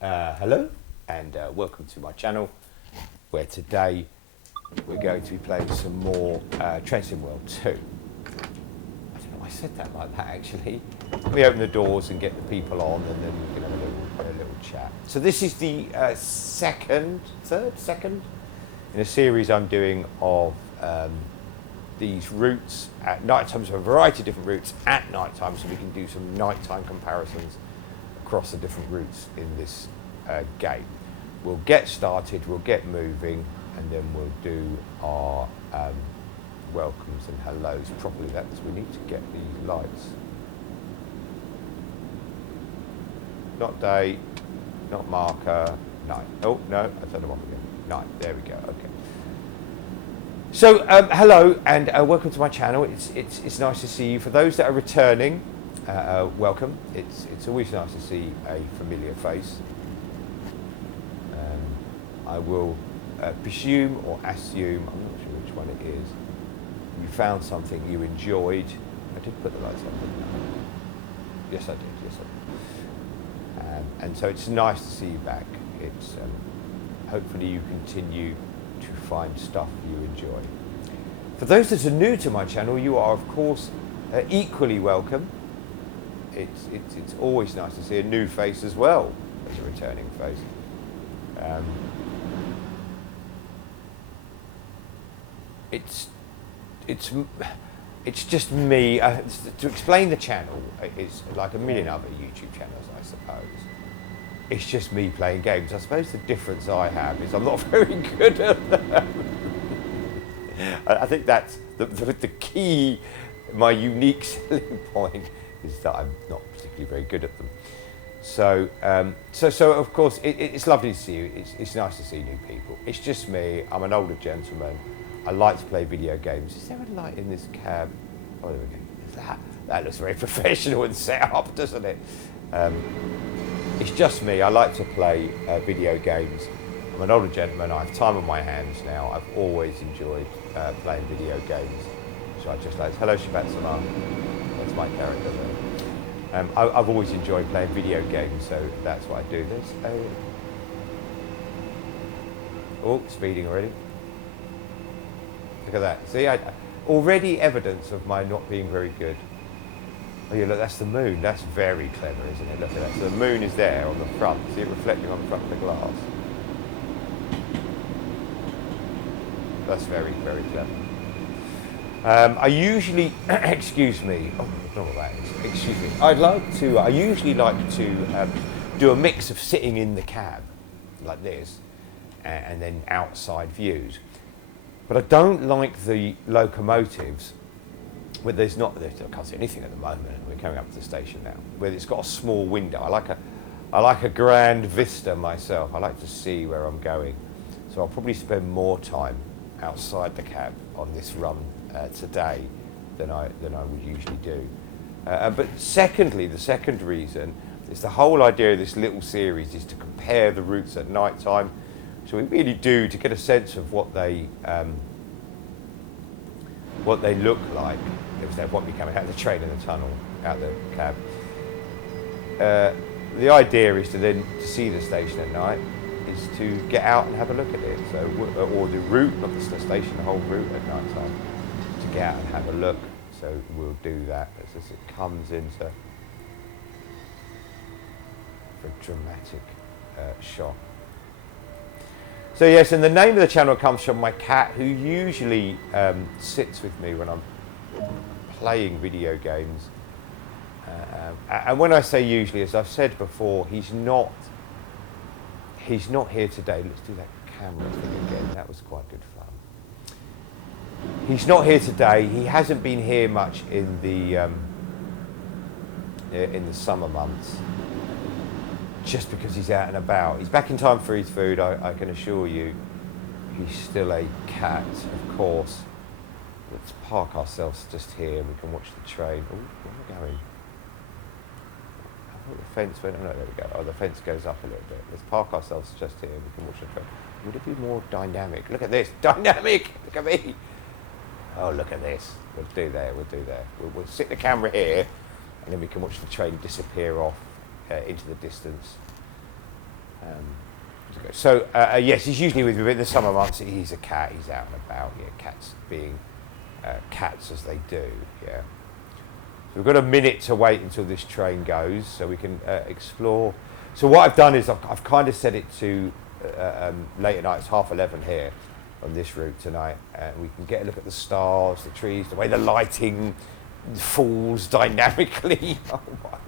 Hello and welcome to my channel, where today we're going to be playing some more Train Sim World 2. I don't know why I said that like that actually. Let me open the doors and get the people on, and then we can have a little chat. So this is the second in a series I'm doing of these routes at night time, so a variety of different routes at night time, so we can do some nighttime comparisons across the different routes in this game. We'll get started, we'll get moving, and then we'll do our welcomes and hellos properly. That's, we need to get these lights. Not day, not marker, night. Oh no, I don't know what we're doing. Night, there we go, okay. So hello and welcome to my channel. It's nice to see you. For those that are returning, welcome. It's always nice to see a familiar face. I will presume or assume, I'm not sure which one it is, you found something you enjoyed. I did put the lights on, didn't I? Yes I did, and so it's nice to see you back. It's hopefully you continue to find stuff you enjoy. For those that are new to my channel, you are of course equally welcome. It's always nice to see a new face as well as a returning face. It's just me. To explain the channel, it's like a million other YouTube channels, I suppose. It's just me playing games. I suppose the difference I have is I'm not very good at them. I think that's the key, my unique selling point is that I'm not particularly very good at them. So, so of course, it's lovely to see you. It's nice to see new people. It's just me. I'm an older gentleman. I like to play video games. Is there a light in this cab? Oh, there we go. That looks very professional and set up, doesn't it? It's just me. I like to play video games. I'm an older gentleman. I have time on my hands now. I've always enjoyed playing video games. So I just like, hello Shibatsuma. That's my character there. I've always enjoyed playing video games, so that's why I do this. Oh, speeding already. Look at that. See, already evidence of my not being very good. Oh yeah, look, that's the moon. That's very clever, isn't it? Look at that. So the moon is there on the front. See it reflecting on the front of the glass. That's very, very clever. I usually, excuse me, oh, I don't know what that is. Excuse me. I usually like to do a mix of sitting in the cab, like this, and then outside views. But I don't like the locomotives where I can't see anything at the moment. We're coming up to the station now, where it's got a small window. I like a grand vista myself. I like to see where I'm going. So I'll probably spend more time outside the cab on this run today than I would usually do. But secondly, the second reason is the whole idea of this little series is to compare the routes at night time. So we really do, to get a sense of what they look like. If they want me coming out of the train in the tunnel, out the cab. The idea is to see the station at night, is to get out and have a look at it. So, or the route, not the station, the whole route at night time, to get out and have a look. So we'll do that as it comes into a dramatic shot. So yes, and the name of the channel comes from my cat, who usually sits with me when I'm playing video games. And when I say usually, as I've said before, he's not here today. Let's do that camera thing again. That was quite good fun. He's not here today. He hasn't been here much in the summer months, just because he's out and about. He's back in time for his food, I can assure you. He's still a cat, of course. Let's park ourselves just here and we can watch the train. Oh, where are we going? I thought the fence went, oh no, there we go. Oh, the fence goes up a little bit. Let's park ourselves just here and we can watch the train. Would it be more dynamic? Look at this, dynamic! Look at me! Oh, look at this. We'll do that. We'll sit the camera here and then we can watch the train disappear off into the distance. So yes, he's usually with me, but in the summer months he's a cat, he's out and about, yeah, cats being cats as they do, yeah. So we've got a minute to wait until this train goes so we can explore. So what I've done is I've kind of set it to late at night, it's 11:30 here on this route tonight, and we can get a look at the stars, the trees, the way the lighting falls dynamically. Oh my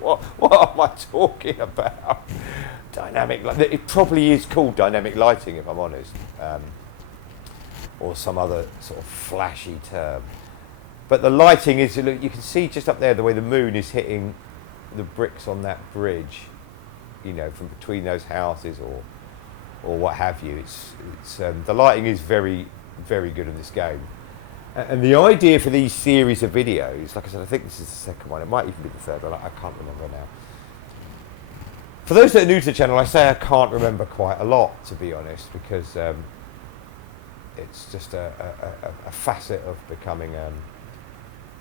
word, what am I talking about? Dynamic, it probably is called dynamic lighting if I'm honest, or some other sort of flashy term. But the lighting is, look, you can see just up there the way the moon is hitting the bricks on that bridge, you know, from between those houses or what have you. It's the lighting is very, very good in this game. And the idea for these series of videos, like I said, I think this is the second one, it might even be the third one, I can't remember now. For those that are new to the channel, I say I can't remember quite a lot, to be honest, because it's just a facet of becoming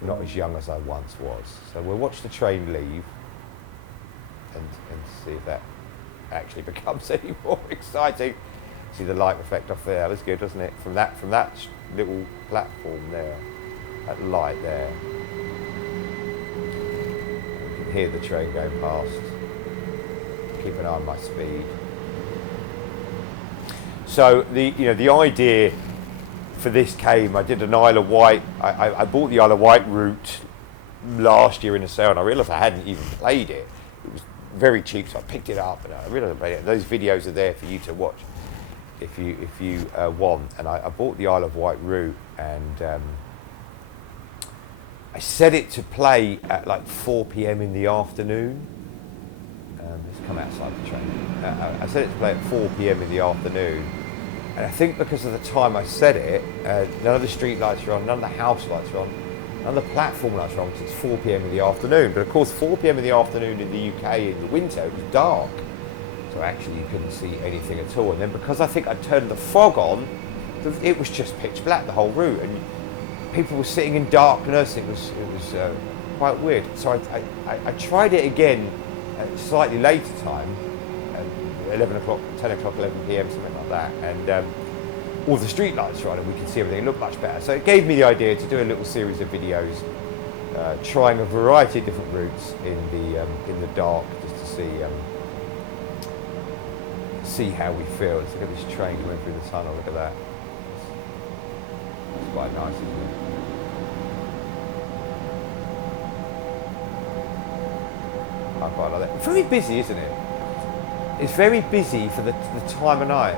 not as young as I once was. So we'll watch the train leave and see if that actually becomes any more exciting. See the light reflect off there, that's good, doesn't it? From that little platform there, that light there. You can hear the train going past. Keep an eye on my speed. So the idea for this game, I did an Isle of Wight. I bought the Isle of Wight route last year in a sale, and I realised I hadn't even played it. It was very cheap, so I picked it up, and I realised I played it. Those videos are there for you to watch if you want. And I bought the Isle of Wight route, and I set it to play at like 4 p.m. in the afternoon. Let's come outside the train. I set it to play at 4 p.m. in the afternoon, and I think because of the time I set it, none of the street lights are on, none of the house lights are on, none of the platform lights are on, because it's 4 p.m. in the afternoon. But of course, 4 p.m. in the afternoon in the UK in the winter, it was dark, so actually you couldn't see anything at all. And then because I think I turned the fog on, it was just pitch black the whole route, and people were sitting in darkness. It was quite weird. So I tried it again at a slightly later time, 11 o'clock, 10 o'clock, 11 p.m, something like that, and all the street lights were on and we could see everything. It looked much better. So it gave me the idea to do a little series of videos trying a variety of different routes in the dark, just to see how we feel. Let's look at this train coming through the tunnel. Look at that. It's quite nice, isn't it? I quite like that. Very busy, isn't it? It's very busy for the time of night.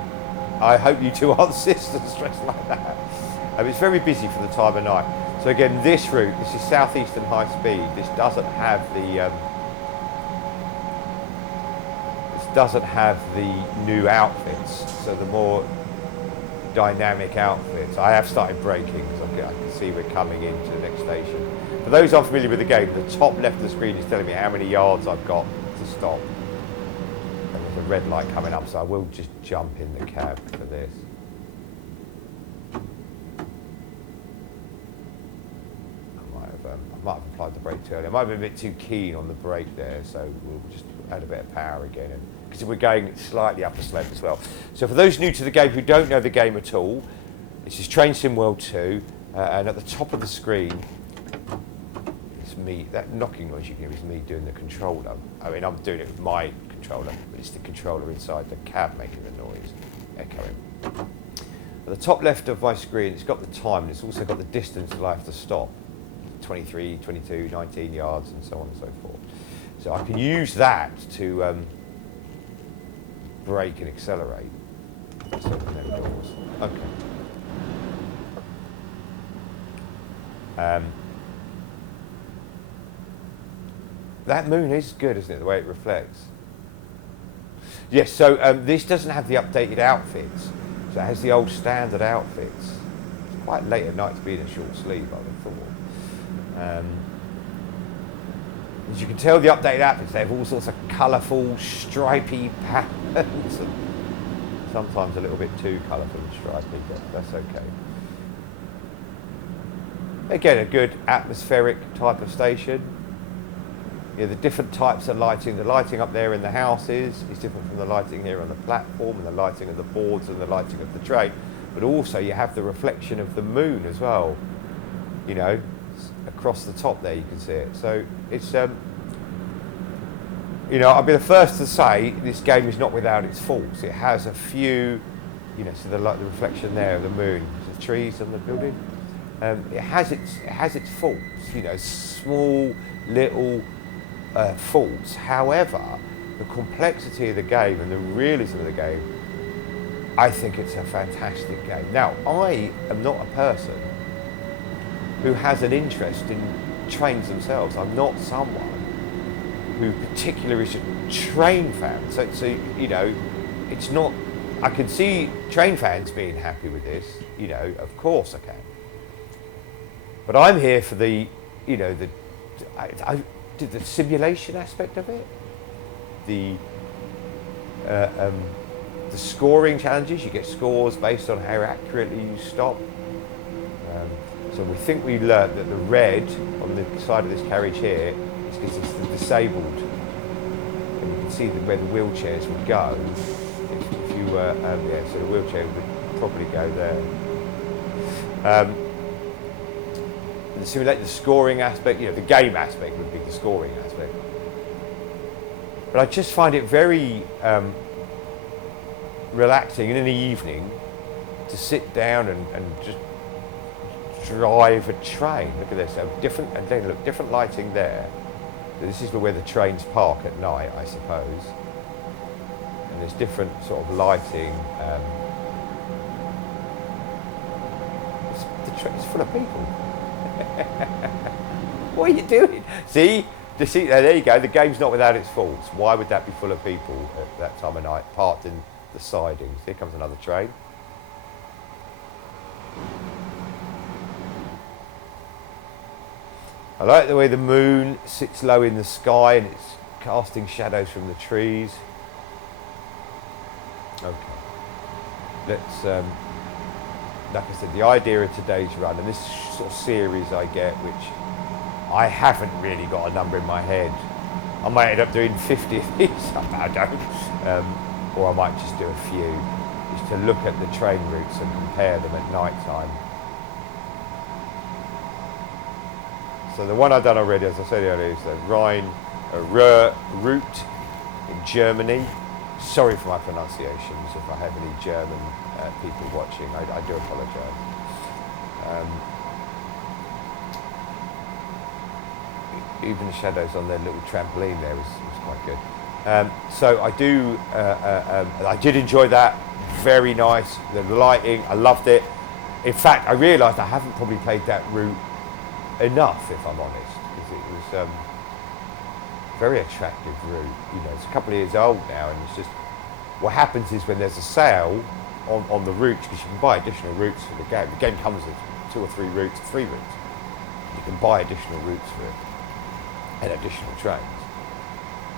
I hope you two aren't sisters dressed like that. It's very busy for the time of night. So again, this route, this is Southeastern High Speed. This doesn't have the new outfits. So the more dynamic outfits. I have started braking because I can see we're coming into the next station. For those unfamiliar with the game, the top left of the screen is telling me how many yards I've got to stop. And there's a red light coming up, so I will just jump in the cab for this. I might have applied the brake too early. I might have been a bit too keen on the brake there, so we'll just add a bit of power again. Because we're going slightly up a slope as well. So for those new to the game who don't know the game at all, this is Train Sim World 2, and at the top of the screen, it's me, that knocking noise you can hear is me doing the controller. I mean, I'm doing it with my controller, but it's the controller inside the cab making the noise, echoing. At the top left of my screen, it's got the time, and it's also got the distance that I have to stop. 23, 22, 19 yards, and so on and so forth. So I can use that to brake and accelerate. Let's open them doors. Okay. That moon is good, isn't it, the way it reflects? Yes, so this doesn't have the updated outfits. So it has the old standard outfits. It's quite late at night to be in a short sleeve, I would have thought. As you can tell, the updated outfits, they have all sorts of colourful, stripy patterns. Sometimes a little bit too colourful and stripy, but that's okay. Again, a good atmospheric type of station. You know, the different types of lighting. The lighting up there in the houses is different from the lighting here on the platform, and the lighting of the boards and the lighting of the train. But also you have the reflection of the moon as well. You know, across the top there you can see it. So it's you know, I'll be the first to say this game is not without its faults. It has a few, you know, so the reflection there of the moon, the trees on the building. It has its faults, you know, small little faults. However, the complexity of the game and the realism of the game, I think it's a fantastic game. Now, I am not a person who has an interest in trains themselves. I'm not someone who particularly is a train fan. So you know, it's not. I can see train fans being happy with this. You know, of course I can. But I'm here for the, you know, I did the simulation aspect of it, the scoring challenges. You get scores based on how accurately you stop. So we think we learnt that the red on the side of this carriage here is because it's the disabled, and you can see where the wheelchairs would go. If you yeah, so the wheelchair would probably go there. The simulate the scoring aspect, you know, the game aspect would be the scoring aspect. But I just find it very relaxing in the evening to sit down and just drive a train. Look at this, different, and then look, different lighting there. So this is where the trains park at night, I suppose. And there's different sort of lighting. The train's full of people. What are you doing? See, there you go. The game's not without its faults. Why would that be full of people at that time of night, parked in the sidings? Here comes another train. I like the way the moon sits low in the sky and it's casting shadows from the trees. Okay. Let's, like I said, the idea of today's run, and this sort of series I get, which I haven't really got a number in my head. I might end up doing 50 of these, I don't. Or I might just do a few, is to look at the train routes and compare them at night time. So the one I've done already, as I said earlier, is the Rhine Ruhr route in Germany. Sorry for my pronunciations if I have any German people watching. I do apologise. Even the shadows on their little trampoline there was quite good. So I did enjoy that. Very nice. The lighting, I loved it. In fact, I realised I haven't probably played that route enough, if I'm honest, because it was very attractive route. You know, it's a couple of years old now, and it's just what happens is when there's a sale on the routes, because you can buy additional routes for the game. The game comes with 2 or 3 routes, 3 routes. You can buy additional routes for it and additional trains.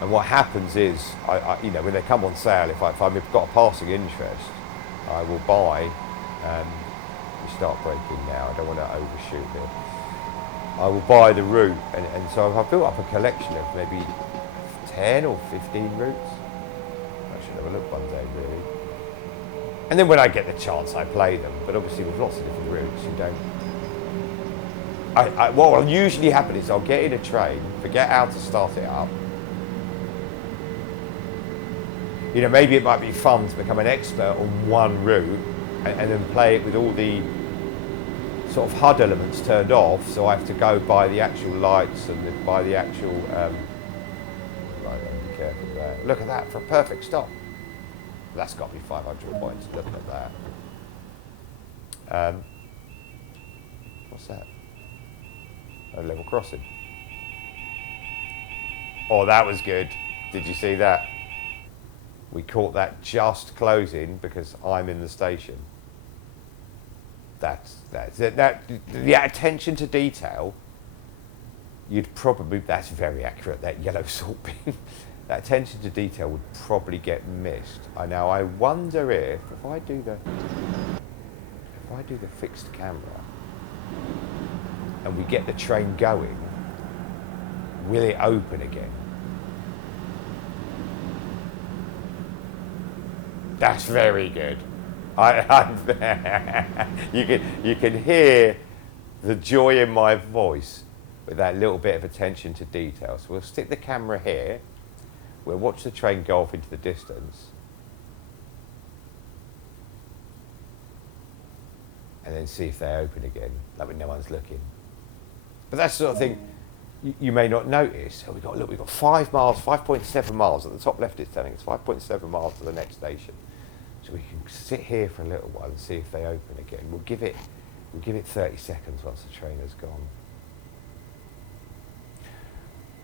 And what happens is, you know, when they come on sale, if I've got a passing interest, I will buy. We start breaking now. I don't want to overshoot here. I will buy the route, and so I've built up a collection of maybe 10 or 15 routes. I should have a look one day, really. And then when I get the chance, I play them. But obviously, with lots of different routes, you don't. What will usually happen is I'll get in a train, forget how to start it up. You know, maybe it might be fun to become an expert on one route and then play it with all the sort of HUD elements turned off, so I have to go by the actual lights and by the actual. Right, be careful there. Look at that for a perfect stop. That's got to be 500 points. Look at that. What's that? A level crossing. Oh, that was good. Did you see that? We caught that just closing because I'm in the station. That's the attention to detail. That's very accurate. That yellow salt bin. That attention to detail would probably get missed. I wonder if I do the fixed camera and we get the train going, will it open again? That's very good. You can hear the joy in my voice with that little bit of attention to detail. So we'll stick the camera here. We'll watch the train go off into the distance. And then see if they open again, like when no one's looking. But that's the sort of thing you may not notice. Oh, we've got 5 miles, 5.7 miles. At the top left it's telling us 5.7 miles to the next station. So we can sit here for a little while and see if they open again. We'll give it 30 seconds once the train has gone.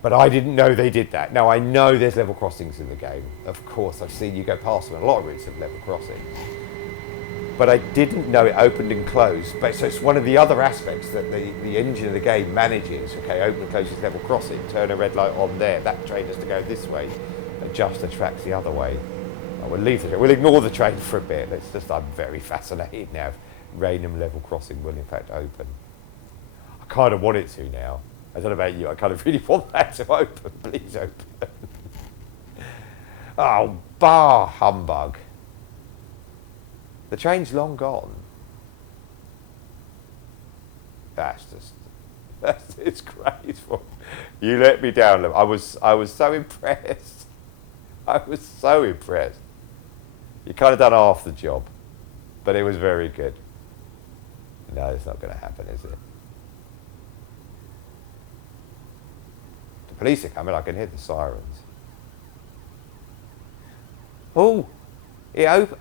But I didn't know they did that. Now I know there's level crossings in the game. Of course, I've seen you go past them. A lot of routes have level crossings. But I didn't know it opened and closed. But so it's one of the other aspects that the engine of the game manages. Okay, open and closes level crossing. Turn a red light on there. That train has to go this way. Adjust the tracks the other way. We'll leave the train. We'll ignore the train for a bit. I'm very fascinated now. Rainham level crossing will in fact open. I kind of want it to now. I don't know about you. I kind of really want that to open. Please open. Oh, bah humbug. The train's long gone. It's graceful. You let me down. I was so impressed. I was so impressed. You kind of done half the job, but it was very good. No, it's not going to happen, is it? The police are coming. I can hear the sirens. Oh,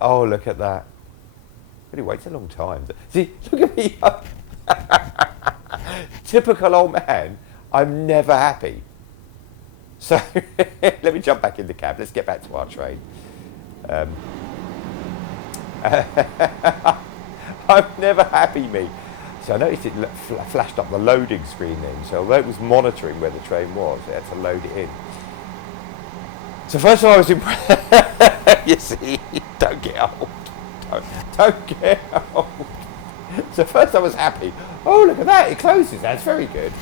oh, look at that. But he waits a long time. See, look at me. Typical old man. I'm never happy. So let me jump back in the cab. Let's get back to our train. I'm never happy, me. So I noticed it flashed up the loading screen then. So although it was monitoring where the train was, it had to load it in. So first of all, I was impressed. You see, don't get old. Don't get old. So first I was happy. Oh, look at that, it closes. That's very good.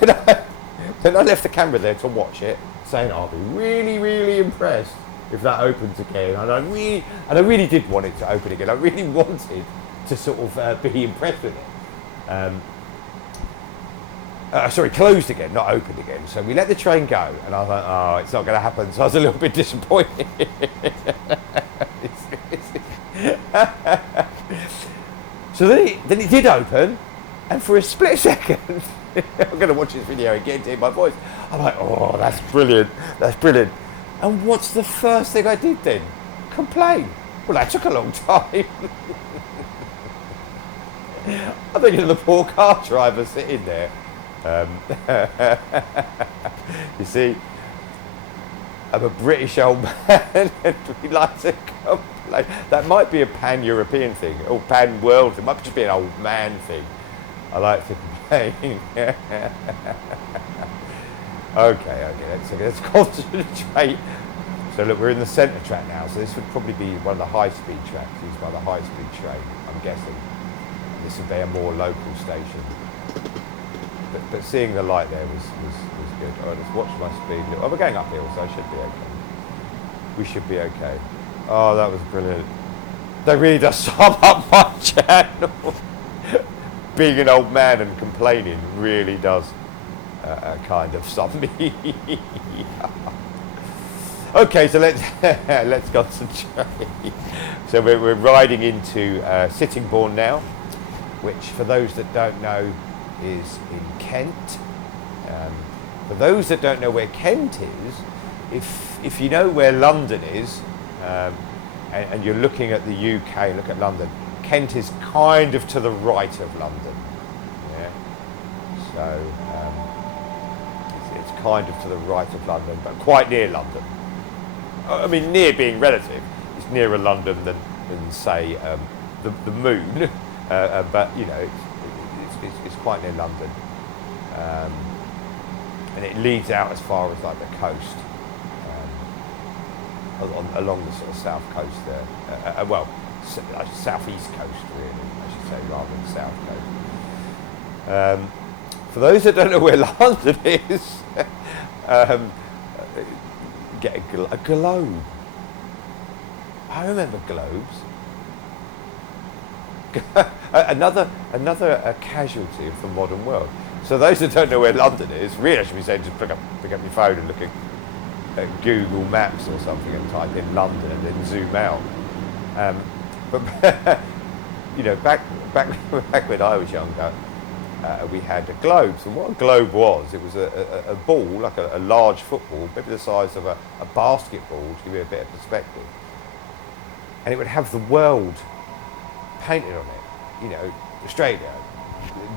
Then I left the camera there to watch it, saying I'll be really, really impressed if that opens again. And I really did want it to open again. I really wanted to sort of be impressed with it. Sorry, closed again, not opened again. So we let the train go, and I was like, oh, it's not going to happen. So I was a little bit disappointed. So then it did open, and for a split second, I'm going to watch this video again to hear my voice. I'm like, oh, that's brilliant, that's brilliant. And what's the first thing I did then? Complain. Well, that took a long time. I'm thinking of the poor car driver sitting there. You see, I'm a British old man and we like to complain. That might be a pan-European thing, or pan-world thing. It might just be an old man thing. I like to complain. Okay, let's concentrate. So look, we're in the centre track now, so this would probably be one of the high-speed tracks used by the high-speed train, I'm guessing. This would be a more local station. But seeing the light there was good. All right, let's watch my speed. Oh, we're going uphill, so I should be okay. We should be okay. Oh, that was brilliant. That really does sum up my channel. Being an old man and complaining really does kind of sum me. Okay, so let's concentrate. So we're riding into Sittingbourne now, which for those that don't know is in Kent. For those that don't know where Kent is, if you know where London is, and you're looking at the UK, look at London, Kent is kind of to the right of London. Yeah? So it's kind of to the right of London, but quite near London. I mean, near being relative, it's nearer London than say the moon, but you know, it's quite near London, and it leads out as far as like the coast, along the sort of south coast there. Well, southeast coast really, I should say, rather than south coast. For those that don't know where London is, um, get a globe. I remember globes. another casualty of the modern world. So those that don't know where London is, really I should be saying just pick up your phone and look at Google Maps or something and type in London and then zoom out. But you know, back when I was younger, we had globes, and what a globe was, it was a ball, like a large football, maybe the size of a basketball, to give you a bit of perspective. And it would have the world painted on it, you know, Australia,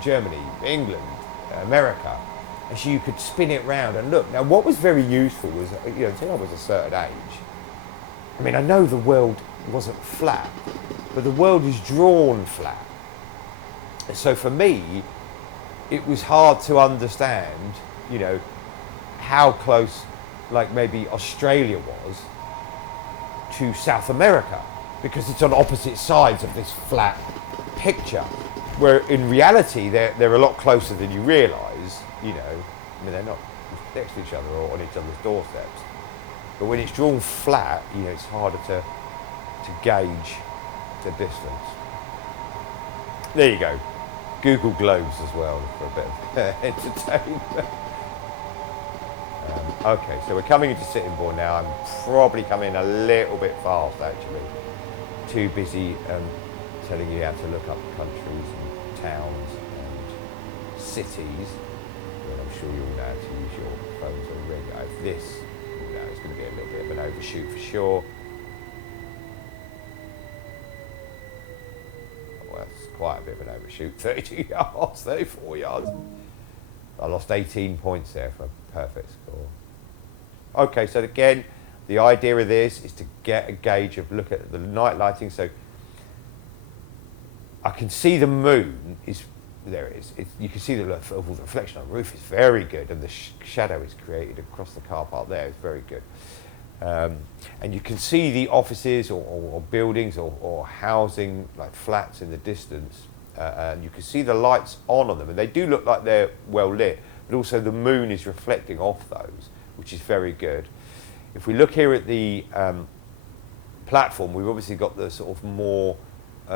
Germany, England, America, and so you could spin it round and look. Now what was very useful was, you know, until I was a certain age, I mean, I know the world wasn't flat, but the world is drawn flat. So for me, it was hard to understand, you know, how close, like maybe Australia was to South America, because it's on opposite sides of this flat picture, where in reality they're a lot closer than you realise, you know. I mean, they're not next to each other or on each other's doorsteps, but when it's drawn flat, you know, it's harder to gauge the distance. There you go. Google globes as well for a bit of entertainment. Okay, so we're coming into Sittingbourne now. I'm probably coming a little bit fast actually. Too busy telling you how to look up countries and towns and cities. And I'm sure you'll know how to use your phones already. This, you know, it's going to be a little bit of an overshoot for sure. Well, it's quite a bit of an overshoot. 32 yards, 34 yards. I lost 18 points there for a perfect score. Okay, so again, the idea of this is to get a gauge of, look at the night lighting. So I can see the moon is, there it is. You can see the reflection on the roof is very good, and the shadow is created across the car park there. It's very good. And you can see the offices or buildings or housing, like flats in the distance, and you can see the lights on them, and they do look like they're well lit, but also the moon is reflecting off those, which is very good. If we look here at the platform, we've obviously got the sort of more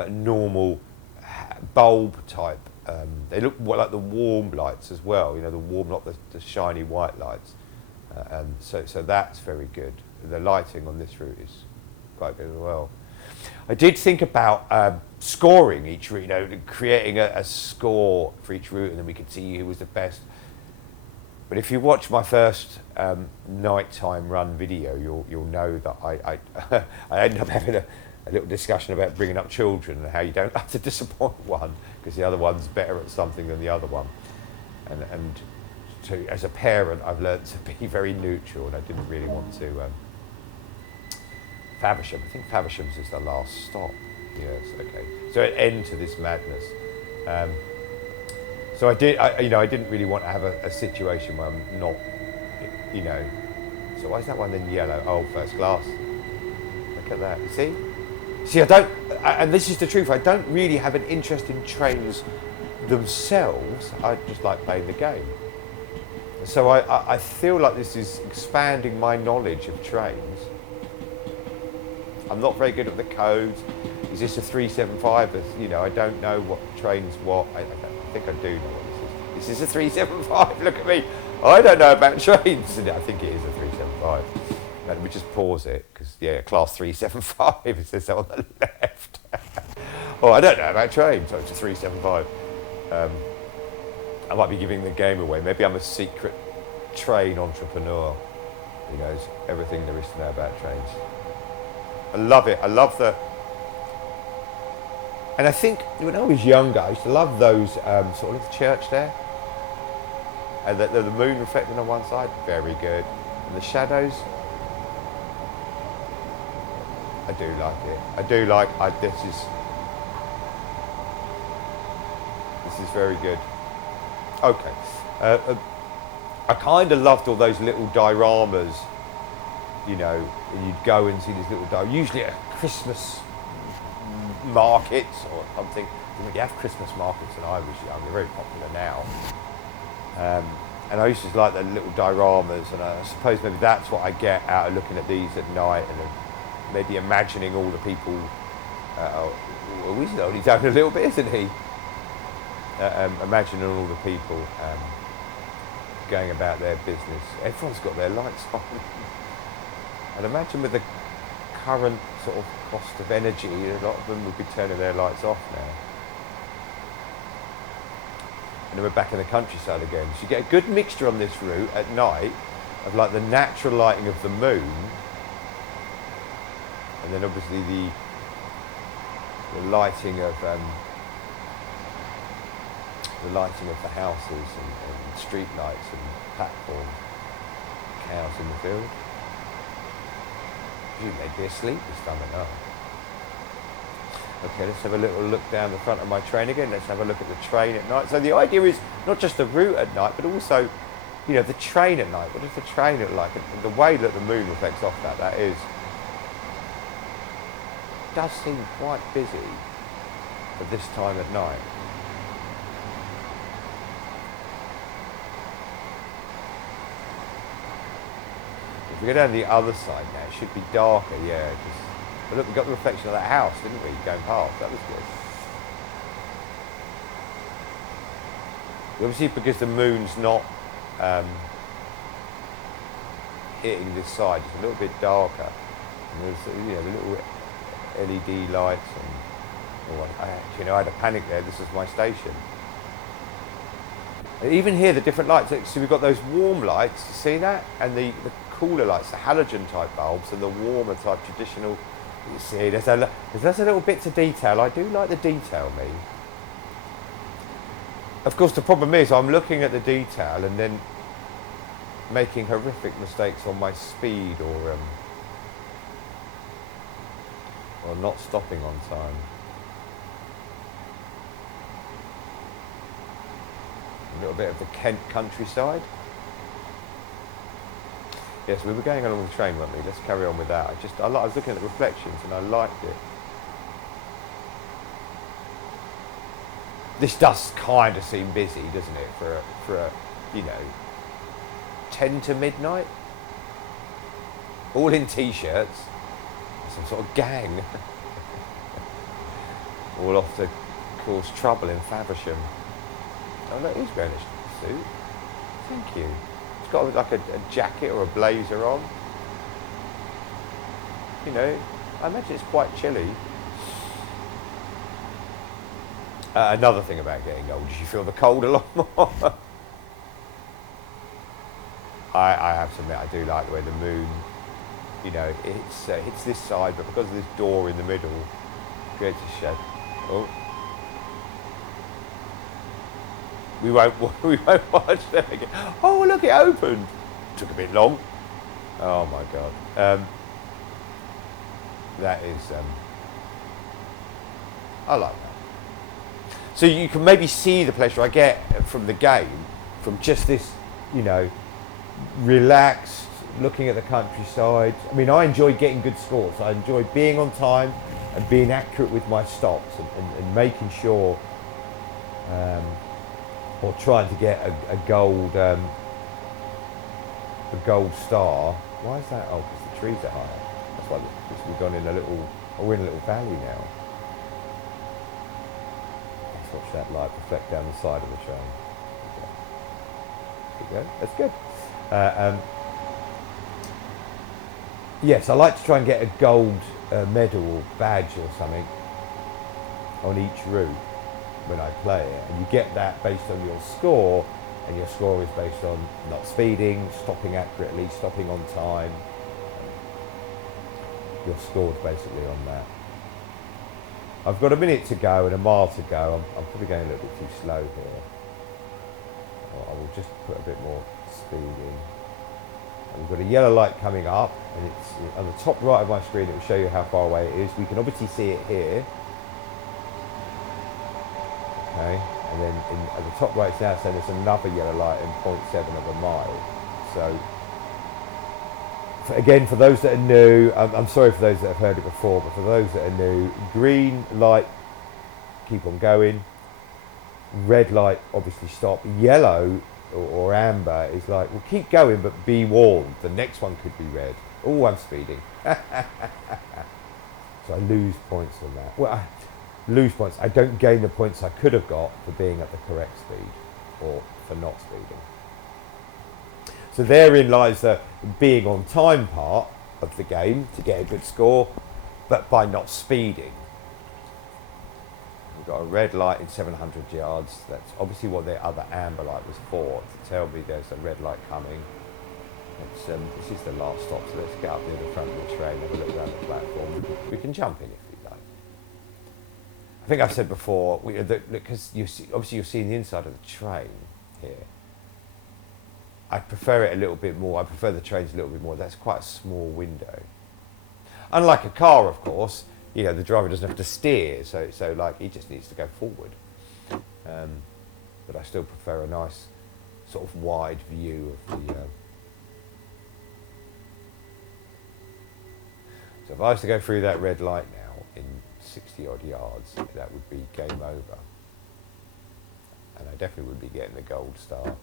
normal bulb type. They look more like the warm lights as well, you know, the warm, not the shiny white lights. And so that's very good. The lighting on this route is quite good as well. I did think about scoring each route, you know, creating a score for each route, and then we could see who was the best. But if you watch my first nighttime run video, you'll know that I ended up having a little discussion about bringing up children and how you don't have to disappoint one because the other one's better at something than the other one. And as a parent, I've learned to be very neutral, and I didn't really want to. Faversham, I think Faversham's is the last stop. Yes, okay. So an end to this madness. So I didn't really want to have a situation where I'm not, you know. So why is that one then yellow? Oh, first class. Look at that. You see? See, and this is the truth. I don't really have an interest in trains themselves. I just like playing the game. So I feel like this is expanding my knowledge of trains. I'm not very good at the codes. Is this a 375? You know, I don't know what trains what. I think I do know what this is. This is a 375. Look at me. I don't know about trains. I think it is a 375. Let me just pause it because yeah, class 375. It says that on the left. Oh, I don't know about trains. So it's a 375. I might be giving the game away. Maybe I'm a secret train entrepreneur who knows everything there is to know about trains. I love it. I love the... And I think when I was younger, I used to love those sort of church there. And the moon reflecting on one side, very good. And the shadows, I do like it. I do like, this is very good. Okay. I kind of loved all those little dioramas, you know, and you'd go and see these little usually at Christmas markets or something. You have Christmas markets when I was young, they're very popular now. And I used to like the little dioramas, and I suppose maybe that's what I get out of looking at these at night, and maybe imagining all the people. Well, he's on his own a little bit, isn't he? Imagining all the people going about their business. Everyone's got their lights on. And imagine with the current sort of cost of energy, a lot of them would be turning their lights off now. And then we're back in the countryside again. So you get a good mixture on this route at night of like the natural lighting of the moon, and then obviously the lighting of the houses and street lights and platforms, cows in the field. Presume they'd be asleep this time at night. Okay, let's have a little look down the front of my train again. Let's have a look at the train at night. So the idea is not just the route at night, but also, you know, the train at night. What does the train look like? And the way that the moon reflects off that does seem quite busy at this time at night. If we go down the other side now, it should be darker, yeah. But look, we got the reflection of that house, didn't we, going past? That was good. Obviously, because the moon's not hitting this side, it's a little bit darker. And there's, you know, the little LED lights and I had a panic there. This was my station. And even here, the different lights. So we've got those warm lights. You see that, and the cooler lights, the halogen type bulbs, and the warmer type traditional. You see, there's a little bits of detail. I do like the detail, me. Of course, the problem is I'm looking at the detail and then making horrific mistakes on my speed or not stopping on time. A little bit of the Kent countryside. Yes, we were going along the train, weren't we? Let's carry on with that. I was looking at the reflections and I liked it. This does kind of seem busy, doesn't it? For a 10 to midnight, all in t-shirts, some sort of gang, all off to cause trouble in Faversham. Oh look, he's wearing a suit. Thank you. He's got like a jacket or a blazer on. You know, I imagine it's quite chilly. Another thing about getting old is you feel the cold a lot more. I have to admit, I do like the way the moon, you know, hits this side, but because of this door in the middle, creates a shed. Oh. We won't watch that again. Oh, look, it opened. Took a bit long. Oh my God. That is, I like that. So you can maybe see the pleasure I get from the game, from just this, you know, relaxed, looking at the countryside. I mean, I enjoy getting good scores. I enjoy being on time and being accurate with my stops and making sure, or trying to get a gold star. Why is that? Oh, because the trees are higher. That's why we've gone in we're in a little valley now. Let's watch that light reflect down the side of the train. There we go. That's good. Yes, I like to try and get a gold medal or badge or something on each route when I play it, and you get that based on your score, and your score is based on not speeding, stopping accurately, stopping on time. Your score's basically on that. I've got a minute to go and a mile to go. I'm probably going a little bit too slow here. I will just put a bit more speed in. And we've got a yellow light coming up, and it's on the top right of my screen. It will show you how far away it is. We can obviously see it here. Okay, and then at the top right now, so there's another yellow light in 0.7 of a mile. So, again, for those that are new, I'm sorry for those that have heard it before, but for those that are new, green light, keep on going. Red light, obviously stop. Yellow or amber is like, well, keep going, but be warned. The next one could be red. Oh, I'm speeding. So I lose points on that. Well, I lose points. I don't gain the points I could have got for being at the correct speed or for not speeding. So therein lies the being on time part of the game to get a good score, but by not speeding. We've got a red light in 700 yards. That's obviously what the other amber light was for, to tell me there's a red light coming. This is the last stop, so let's get up near the front of the train, have a look around the platform. We can jump in if we like. I think I've said before, because obviously you're seeing the inside of the train here. I prefer it a little bit more. I prefer the trains a little bit more. That's quite a small window. Unlike a car, of course, you know, the driver doesn't have to steer, so like he just needs to go forward. But I still prefer a nice sort of wide view of the. So if I was to go through that red light now in 60 odd yards, that would be game over. And I definitely would be getting the gold star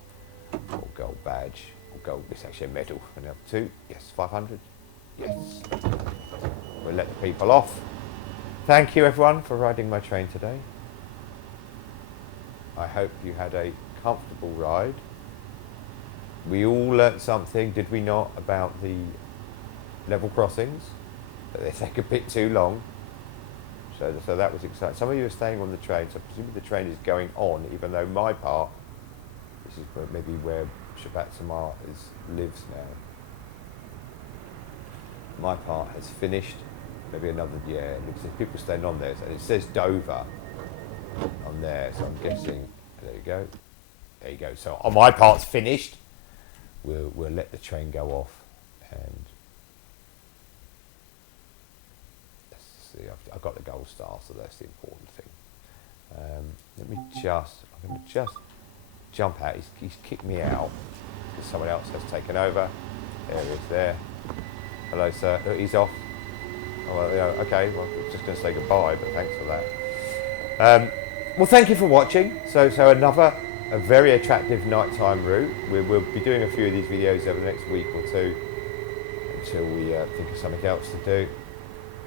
or gold badge or gold, it's actually a medal. And up to, yes, 500, yes. We'll let the people off. Thank you everyone for riding my train today. I hope you had a comfortable ride. We all learnt something, did we not, about the level crossings? But they take a bit too long. So that was exciting. Some of you are staying on the train, so presumably the train is going on, even though my part, this is maybe where Shabbat Samar lives now. My part has finished. Maybe another, yeah, because there's people staying on there. And it says Dover on there, so I'm guessing, there you go. There you go. So on my part's finished. We'll let the train go off and I've got the gold star, so that's the important thing. I'm going to just jump out. He's kicked me out because someone else has taken over. There he is there. Hello, sir. He's off. Oh, well, yeah, okay, well, I'm just going to say goodbye, but thanks for that. Well, thank you for watching. So a very attractive nighttime route. We'll be doing a few of these videos over the next week or two until we think of something else to do.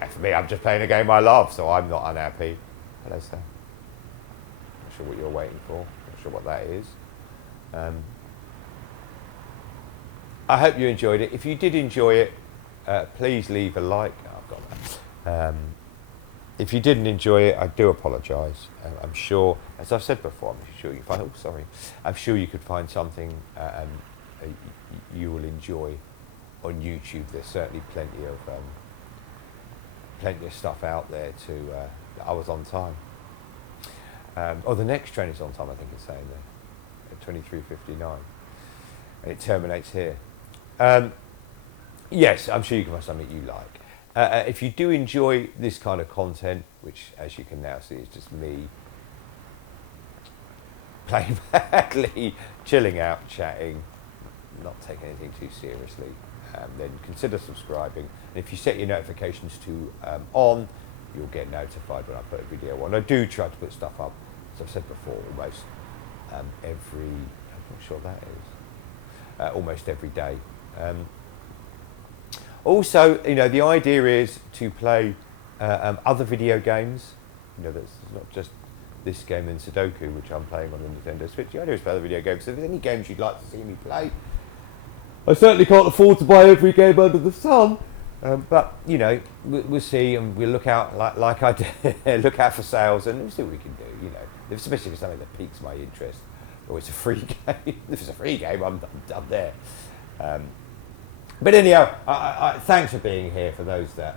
And for me, I'm just playing a game I love, so I'm not unhappy. Hello, sir. Not sure what you're waiting for. Not sure what that is. I hope you enjoyed it. If you did enjoy it, please leave a like. Oh, I've got that. If you didn't enjoy it, I do apologise. I'm sure, as I've said before, I'm sure you find. Oh, sorry. I'm sure you could find something you will enjoy on YouTube. There's certainly plenty of stuff out there to. I was on time. The next train is on time. I think it's saying there, at 23:59, and it terminates here. Yes, I'm sure you can find something you like. If you do enjoy this kind of content, which as you can now see is just me playing badly, chilling out, chatting, not taking anything too seriously, then consider subscribing. And if you set your notifications to on, you'll get notified when I put a video on. I do try to put stuff up, as I've said before, almost every, I'm not sure what that is, almost every day. Also, you know, the idea is to play other video games. You know, that's not just this game and Sudoku, which I'm playing on the Nintendo Switch. The idea is to play other video games. So if there's any games you'd like to see me play, I certainly can't afford to buy every game under the sun. But, you know, we'll see, and we'll look out, like I did, look out for sales, and we'll see what we can do, you know. Especially if it's something that piques my interest, or it's a free game. If it's a free game, I'm there. But anyhow, I thanks for being here for those that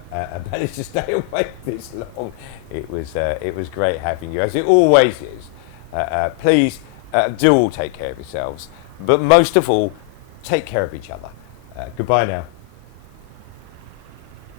managed to stay awake this long. It was great having you, as it always is. Please do all take care of yourselves, but most of all, take care of each other. Goodbye now.